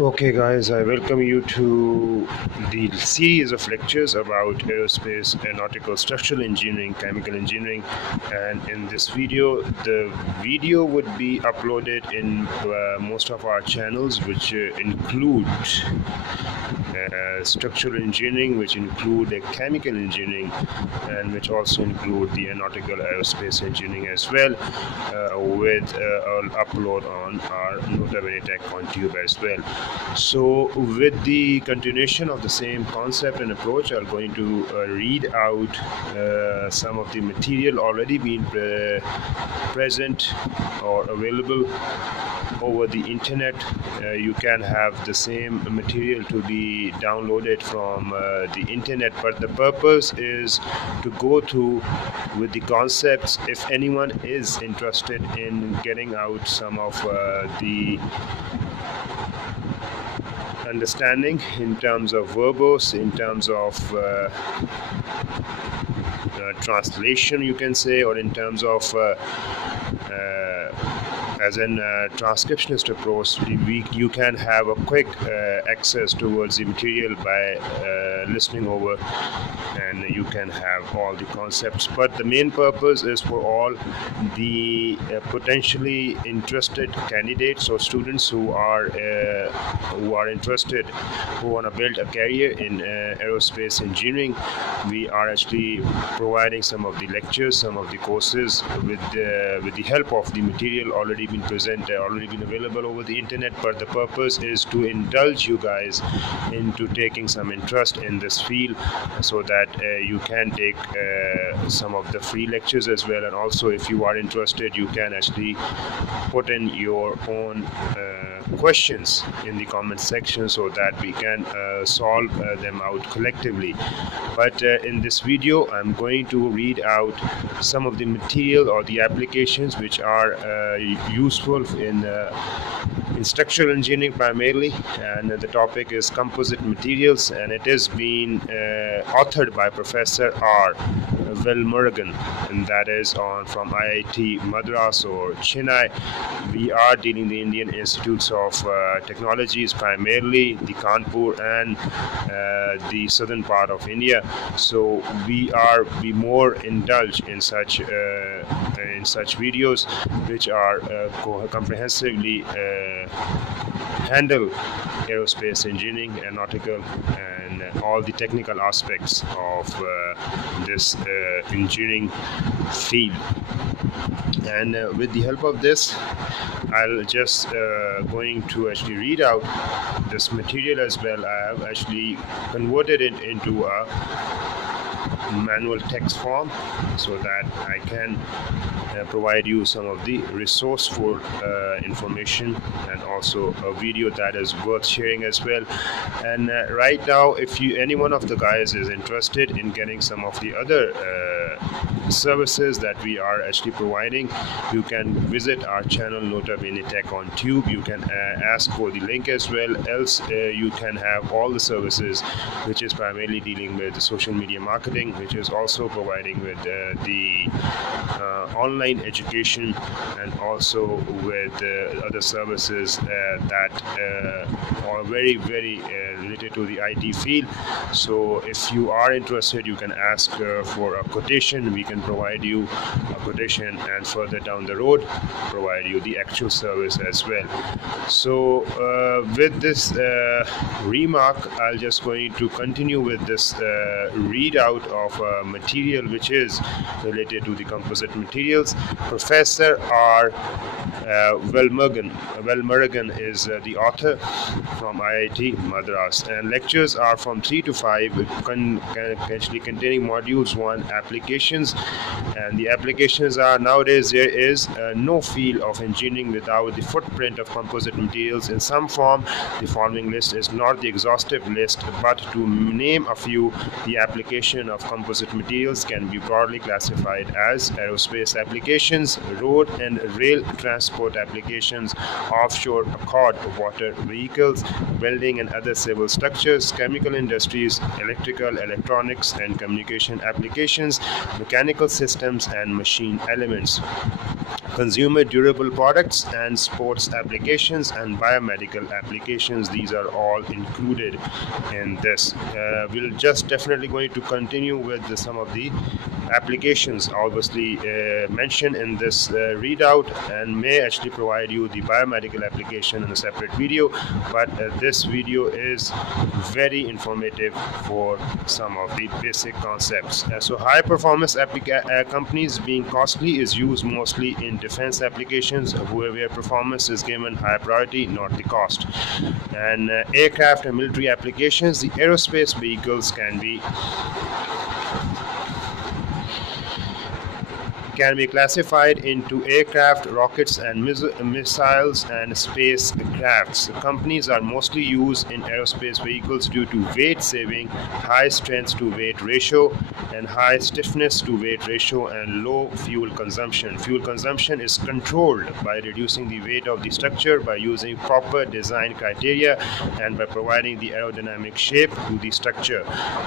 Okay, guys, I welcome you to the series of lectures about aerospace, aeronautical, structural engineering, chemical engineering. And in this video, the video would be uploaded in most of our channels, which include structural engineering, which include chemical engineering, and which also include the aeronautical aerospace engineering as well, with an upload on our Nota Bene Tech on Tube as well. So with the continuation of the same concept and approach, I'm going to read out some of the material already being present or available over the internet. You can have the same material to be downloaded from the internet, but the purpose is to go through with the concepts if anyone is interested in getting out some of the understanding in terms of verbose, in terms of translation, you can say, or in terms of as a transcriptionist approach, you can have a quick access towards the material by listening over, and you can have all the concepts. But the main purpose is for all the potentially interested candidates or students who are interested, who want to build a career in aerospace engineering. We are actually providing some of the lectures, some of the courses with the help of the material already been presented, already been available over the internet. But the purpose is to indulge you guys into taking some interest in this field, so that you can take some of the free lectures as well. And also, if you are interested, you can actually put in your own questions in the comment section so that we can solve them out collectively. But in this video, I'm going to read out some of the material or the applications which are useful in structural engineering primarily, and the topic is composite materials, and it is being authored by Professor R. Velmurugan, and that is from IIT Madras or Chennai. We are dealing the Indian Institutes of Technologies, primarily the Kanpur and the southern part of India. So we more indulge in such videos which are comprehensively handle aerospace engineering, aeronautical, and all the technical aspects of this engineering field. And with the help of this, I'll just going to actually read out this material as well. I have actually converted it into a manual text form so that I can provide you some of the resourceful information, and also a video that is worth sharing as well. And right now, if any one of the guys is interested in getting some of the other services that we are actually providing, you can visit our channel Nota Bene Tech on Tube. You can ask for the link as well. Else you can have all the services, which is primarily dealing with the social media marketing, which is also providing with the online education, and also with other services that are very related to the IT field. So if you are interested, you can ask for a quotation. We can provide you a quotation, and further down the road provide you the actual service as well. So with this remark, I'll just going to continue with this readout of material which is related to the composite materials. Professor R. Velmurugan is the author from IIT Madras, and lectures are from 3 to 5, actually containing modules 1 applications. And the applications are: nowadays there is no field of engineering without the footprint of composite materials in some form. The following list is not the exhaustive list, but to name a few, the application of composite materials can be broadly classified as aerospace applications, road and rail transport applications, offshore accord water vehicles, building and other civil structures, chemical industries, electrical, electronics and communication applications, mechanical systems and machine elements. consumer durable products and sports applications and biomedical applications. These are all included in this. We'll just definitely going to continue with some of the applications obviously mentioned in this readout, and may actually provide you the biomedical application in a separate video, but this video is very informative for some of the basic concepts. So high performance companies being costly is used mostly in defense applications where performance is given high priority, not the cost. And aircraft and military applications, the aerospace vehicles can be classified into aircraft, rockets, and missiles and spacecrafts. Companies are mostly used in aerospace vehicles due to weight saving, high strength to weight ratio, and high stiffness to weight ratio, and low fuel consumption. Fuel consumption is controlled by reducing the weight of the structure by using proper design criteria and by providing the aerodynamic shape to the structure.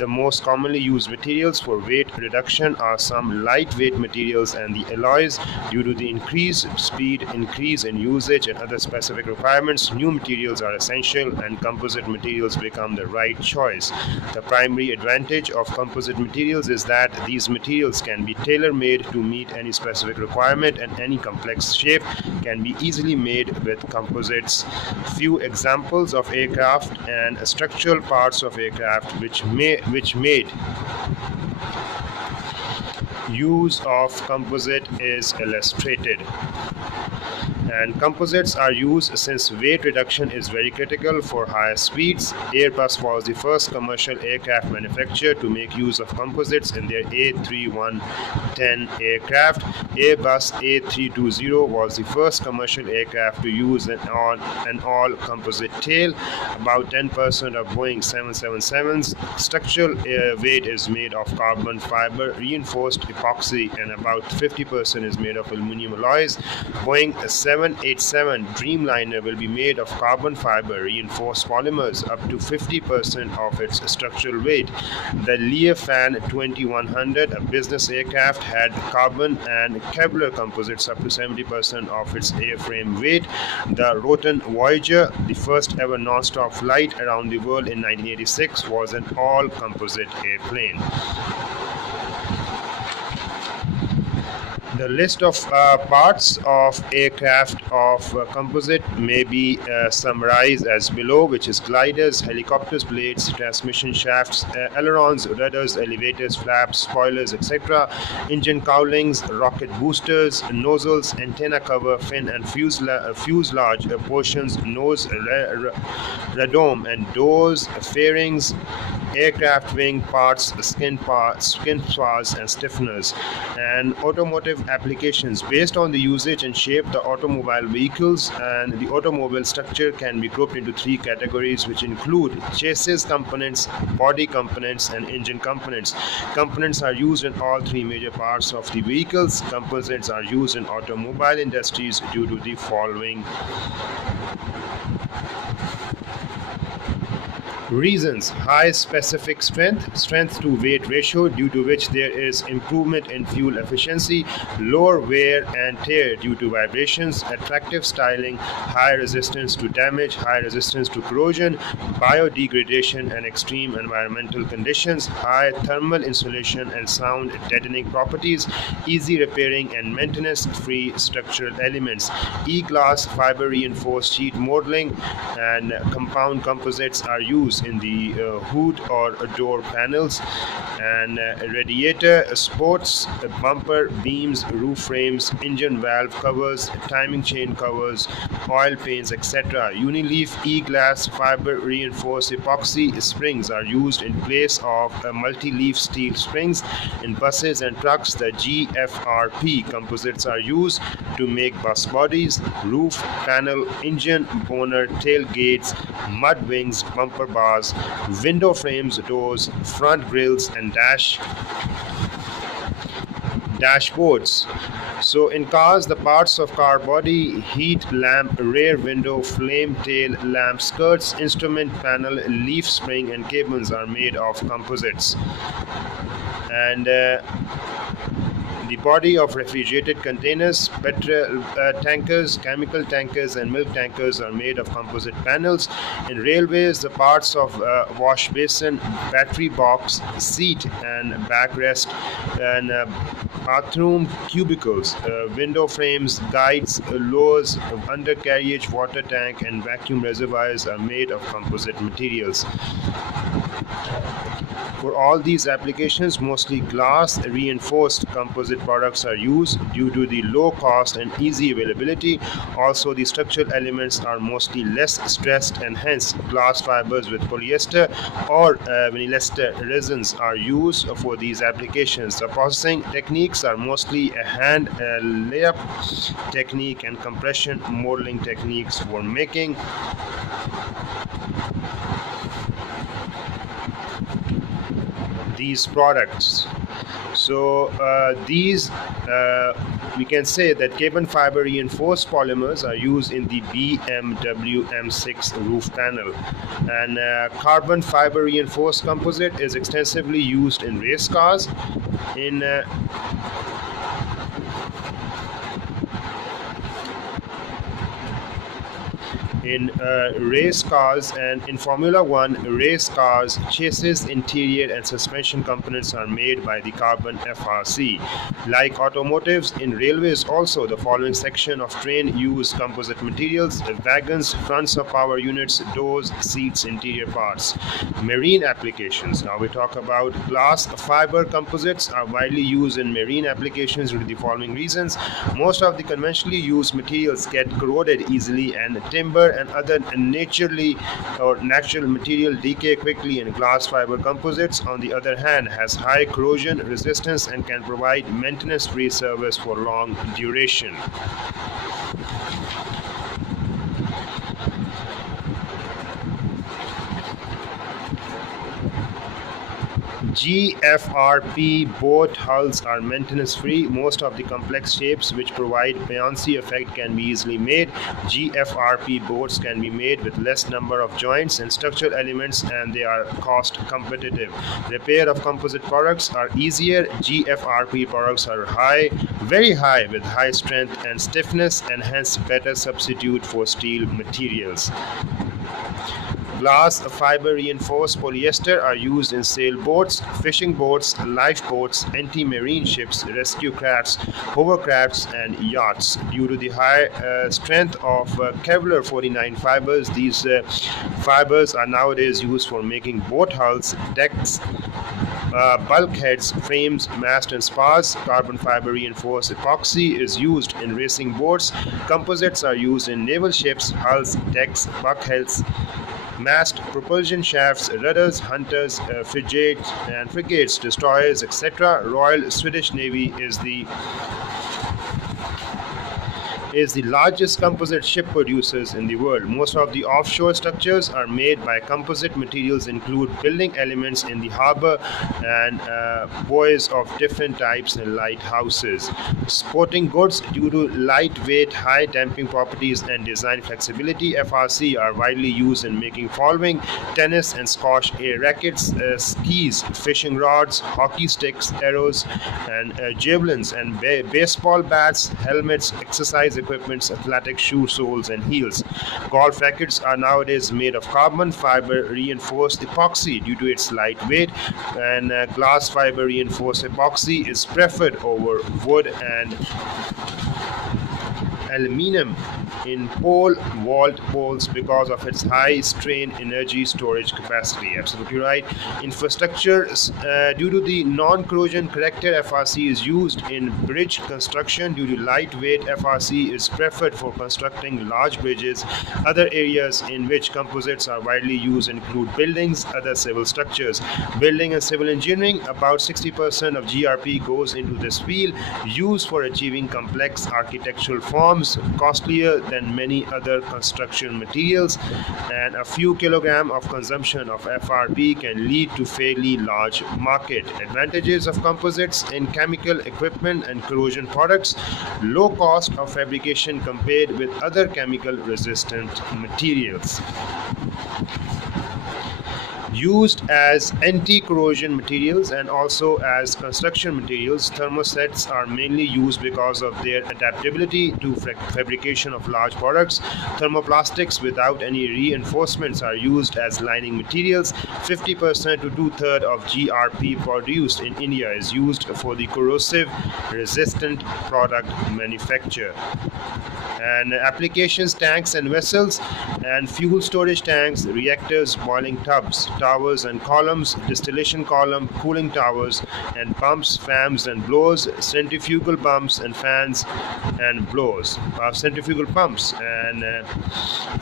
The most commonly used materials for weight reduction are some lightweight materials and the alloys. Due to the increased speed, increase in usage, and other specific requirements, new materials are essential and composite materials become the right choice. The primary advantage of composite materials is that these materials can be tailor-made to meet any specific requirement, and any complex shape can be easily made with composites. Few examples of aircraft and structural parts of aircraft which made use of composite is illustrated. And composites are used since weight reduction is very critical for higher speeds. Airbus was the first commercial aircraft manufacturer to make use of composites in their A310 aircraft. Airbus A320 was the first commercial aircraft to use an all composite tail. About 10% of Boeing 777's structural weight is made of carbon fiber reinforced epoxy, and about 50% is made of aluminum alloys. Boeing 787 Dreamliner will be made of carbon fiber reinforced polymers up to 50% of its structural weight. The Learfan 2100, a business aircraft, had carbon and Kevlar composites up to 70% of its airframe weight. The Roton Voyager, the first ever non-stop flight around the world in 1986, was an all-composite airplane. The list of parts of aircraft of composite may be summarized as below, which is gliders, helicopters, blades, transmission shafts, ailerons, rudders, elevators, flaps, spoilers, etc., engine cowlings, rocket boosters, nozzles, antenna cover, fin and fuselage portions, nose, radome and doors, fairings, aircraft wing parts, skin spars and stiffeners. And automotive applications. Based on the usage and shape, the automobile vehicles and the automobile structure can be grouped into three categories, which include chassis components, body components, and engine components. Components are used in all three major parts of the vehicles. Composites are used in automobile industries due to the following reasons: high specific strength to weight ratio, due to which there is improvement in fuel efficiency, lower wear and tear due to vibrations, attractive styling, high resistance to damage, high resistance to corrosion, biodegradation and extreme environmental conditions, high thermal insulation and sound deadening properties, easy repairing and maintenance-free structural elements. E-glass fiber reinforced sheet modeling and compound composites are used in the hood or door panels, and radiator, sports, bumper, beams, roof frames, engine valve covers, timing chain covers, oil paints, etc. Unileaf E-glass fiber reinforced epoxy springs are used in place of multi-leaf steel springs. In buses and trucks, the GFRP composites are used to make bus bodies, roof, panel, engine, boner, tailgates, mud wings, bumper bars, window frames, doors, front grills, and dashboards. So in cars, the parts of car body, heat lamp, rear window, flame tail lamp, skirts, instrument panel, leaf spring, and cables are made of composites. And The body of refrigerated containers, petrol tankers, chemical tankers, and milk tankers are made of composite panels. In railways, the parts of wash basin, battery box, seat and backrest, and bathroom cubicles, window frames, guides, lowers, undercarriage water tank, and vacuum reservoirs are made of composite materials. For all these applications, mostly glass reinforced composite products are used due to the low cost and easy availability. Also, the structural elements are mostly less stressed, and hence glass fibers with polyester or vinyl resins are used for these applications. The processing techniques are mostly a hand layup technique and compression molding techniques for making these products. So we can say that carbon fiber reinforced polymers are used in the BMW M6 roof panel, and carbon fiber reinforced composite is extensively used in race cars, in race cars, and in Formula One race cars. Chassis, interior, and suspension components are made by the carbon FRC. Like automotives, in railways also, the following section of train use composite materials: wagons, fronts of power units, doors, seats, interior parts. Marine applications. Now we talk about glass fiber composites are widely used in marine applications due to the following reasons. Most of the conventionally used materials get corroded easily, and timber and other natural material decay quickly, and glass fiber composites, on the other hand, has high corrosion resistance and can provide maintenance-free service for long duration. GFRP boat hulls are maintenance-free. Most of the complex shapes which provide buoyancy effect can be easily made. GFRP boats can be made with less number of joints and structural elements, and they are cost competitive. Repair of composite products are easier. GFRP products are very high, with high strength and stiffness, and hence better substitute for steel materials. Glass fiber reinforced polyester are used in sailboats, fishing boats, lifeboats, anti-marine ships, rescue crafts, hovercrafts, and yachts. Due to the high strength of Kevlar 49 fibers, these fibers are nowadays used for making boat hulls, decks, bulkheads, frames, masts, and spars. Carbon fiber reinforced epoxy is used in racing boats. Composites are used in naval ships, hulls, decks, bulkheads, mast, propulsion shafts, rudders, hunters, frigates, destroyers, etc. Royal Swedish Navy is the largest composite ship producers in the world. Most of the offshore structures are made by composite materials, include building elements in the harbor and buoys of different types and lighthouses. Sporting goods, due to lightweight, high damping properties and design flexibility, FRC are widely used in making following: tennis and squash rackets, skis, fishing rods, hockey sticks, arrows, and javelins, and baseball bats, helmets, exercise equipment, athletic shoe soles, and heels. Golf rackets are nowadays made of carbon fiber reinforced epoxy due to its light weight, and glass fiber reinforced epoxy is preferred over wood and aluminum in pole vault poles because of its high strain energy storage capacity. Absolutely right. Infrastructure, due to the non-corrosion corrector, FRC is used in bridge construction. Due to lightweight, FRC is preferred for constructing large bridges. Other areas in which composites are widely used include buildings, other civil structures. Building and civil engineering, about 60% of GRP goes into this field, used for achieving complex architectural forms, costlier than many other construction materials, and a few kilograms of consumption of FRP can lead to fairly large market. Advantages of composites in chemical equipment and corrosion products: low cost of fabrication compared with other chemical resistant materials. Used as anti-corrosion materials and also as construction materials, thermosets are mainly used because of their adaptability to fabrication of large products. Thermoplastics without any reinforcements are used as lining materials. 50% to two-thirds of GRP produced in India is used for the corrosive resistant product manufacture. And applications: tanks and vessels and fuel storage tanks, reactors, boiling tubs, towers and columns, distillation column, cooling towers and pumps, fans and blowers, centrifugal pumps and fans and blowers, centrifugal pumps and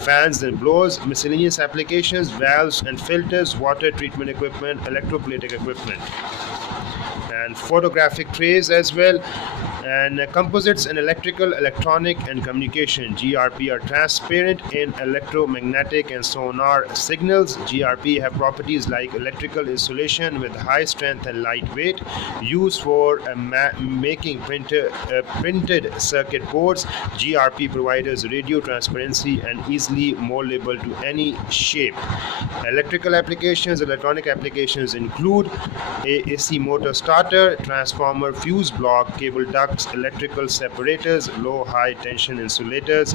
fans and blowers, miscellaneous applications, valves and filters, water treatment equipment, electroplating equipment, and photographic trays as well. And composites in electrical, electronic, and communication. GRP are transparent in electromagnetic and sonar signals. GRP have properties like electrical insulation with high strength and lightweight, used for making printed circuit boards. GRP provides radio transparency and easily moldable to any shape. Electrical applications, electronic applications include AC motor starter, transformer, fuse block, cable duct, electrical separators, low-high tension insulators,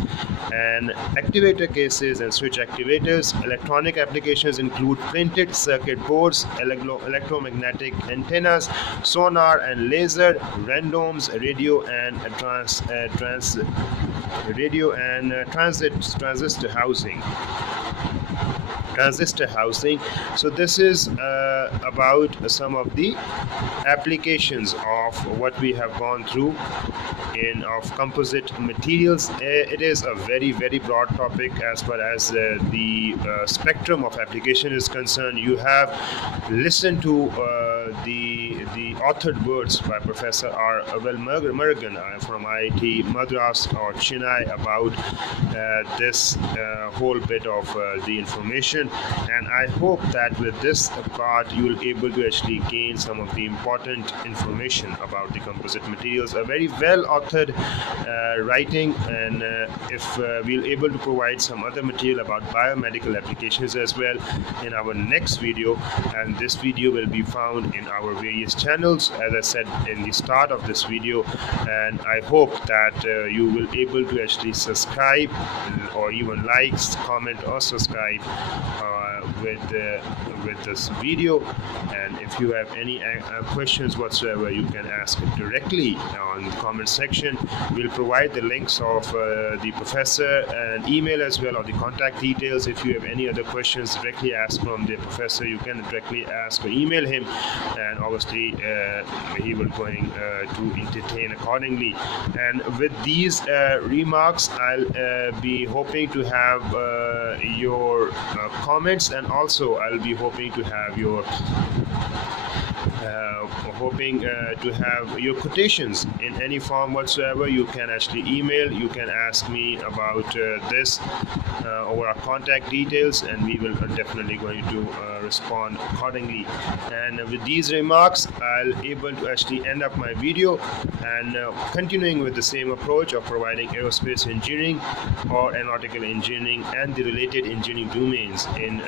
and activator cases and switch activators. Electronic applications include printed circuit boards, electromagnetic antennas, sonar and laser, randoms, radio and transistor housing. So this is about some of the applications of what we have gone through of composite materials. It is a very broad topic as far as the spectrum of application is concerned. You have listened to the authored words by Professor R. Murugan from IIT Madras or Chennai about this whole bit of the information, and I hope that with this part you will be able to actually gain some of the important information about the composite materials. A very well authored writing, and if we'll able to provide some other material about biomedical applications as well in our next video, and this video will be found in our various channels as I said in the start of this video, and I hope that you will able to actually subscribe or even like, comment or subscribe with this video. And if you have any questions whatsoever, you can ask it directly on the comment section. We'll provide the links of the professor and email as well, or the contact details. If you have any other questions, directly ask from the professor. You can directly ask or email him, and obviously he will going to entertain accordingly. And with these remarks, I'll be hoping to have your comments, and also I'll be hoping to have your quotations in any form whatsoever. You can actually email, you can ask me about this over our contact details, and we will definitely going to respond accordingly. And with these remarks, I'll able to actually end up my video, and continuing with the same approach of providing aerospace engineering or aeronautical engineering and the related engineering domains in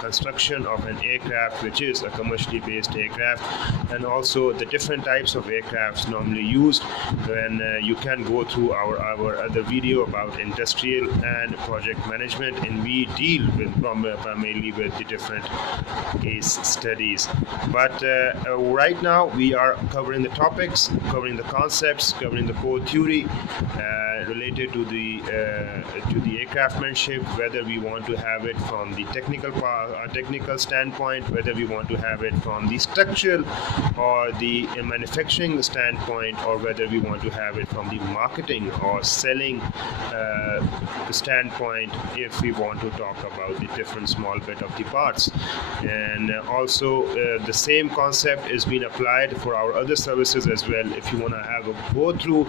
construction of an aircraft, which is a commercially based aircraft, and also the different types of aircrafts normally used. Then you can go through our other video about industrial and project management, and we deal with primarily with the different case studies. But right now we are covering the topics, covering the concepts, covering the core theory related to the aircraftmanship, whether we want to have it from the technical standpoint, whether we want to have it from the structural or the manufacturing standpoint, or whether we want to have it from the marketing or selling standpoint, if we want to talk about the different small bit of the parts. And also the same concept is being applied for our other services as well. If you want to have a go through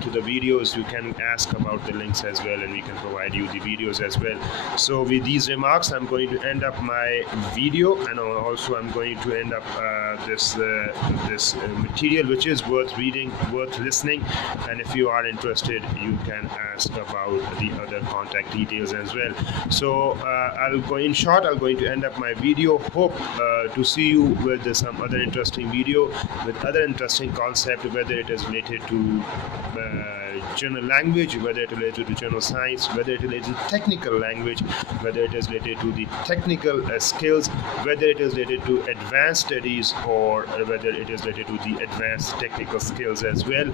to the videos links, you can ask about the links as well, and we can provide you the videos as well. So with these remarks, I'm going to end up my video, and also I'm going to end up this material, which is worth reading, worth listening. And if you are interested, you can ask about the other contact details as well. So I'm going to end up my video. Hope to see you with some other interesting video with other interesting concept, whether it is related to general language, whether it is related to general science, whether it is related to technical language, whether it is related to the technical skills, whether it is related to advanced studies, or whether it is related to the advanced technical skills as well,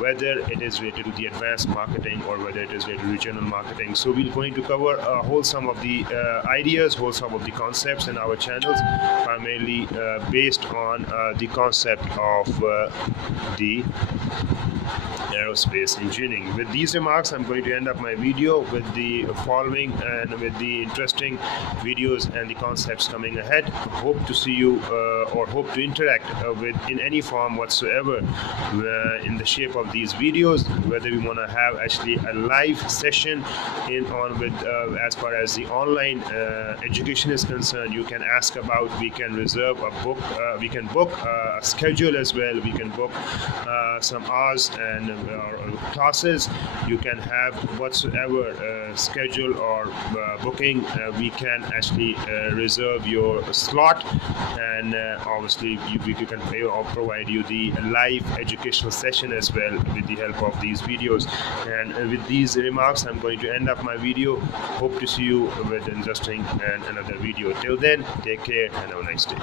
whether it is related to the advanced marketing, or whether it is related to general marketing. So we're going to cover a whole sum of the ideas, whole sum of the concepts in our channels, primarily based on the concept of the aerospace engineering. With these remarks, I'm going to end up my video with the following and with the interesting videos and the concepts coming ahead. Hope to see you or hope to interact with in any form whatsoever in the shape of these videos, whether we want to have actually a live session with as far as the online education is concerned. You can ask about, we can reserve a book, we can book a schedule as well, we can book some hours and classes. You can have whatsoever schedule or booking. We can actually reserve your slot, and obviously we can provide you the live educational session as well with the help of these videos. And with these remarks, I'm going to end up my video. Hope to see you with interesting and another video. Till then, take care and have a nice day.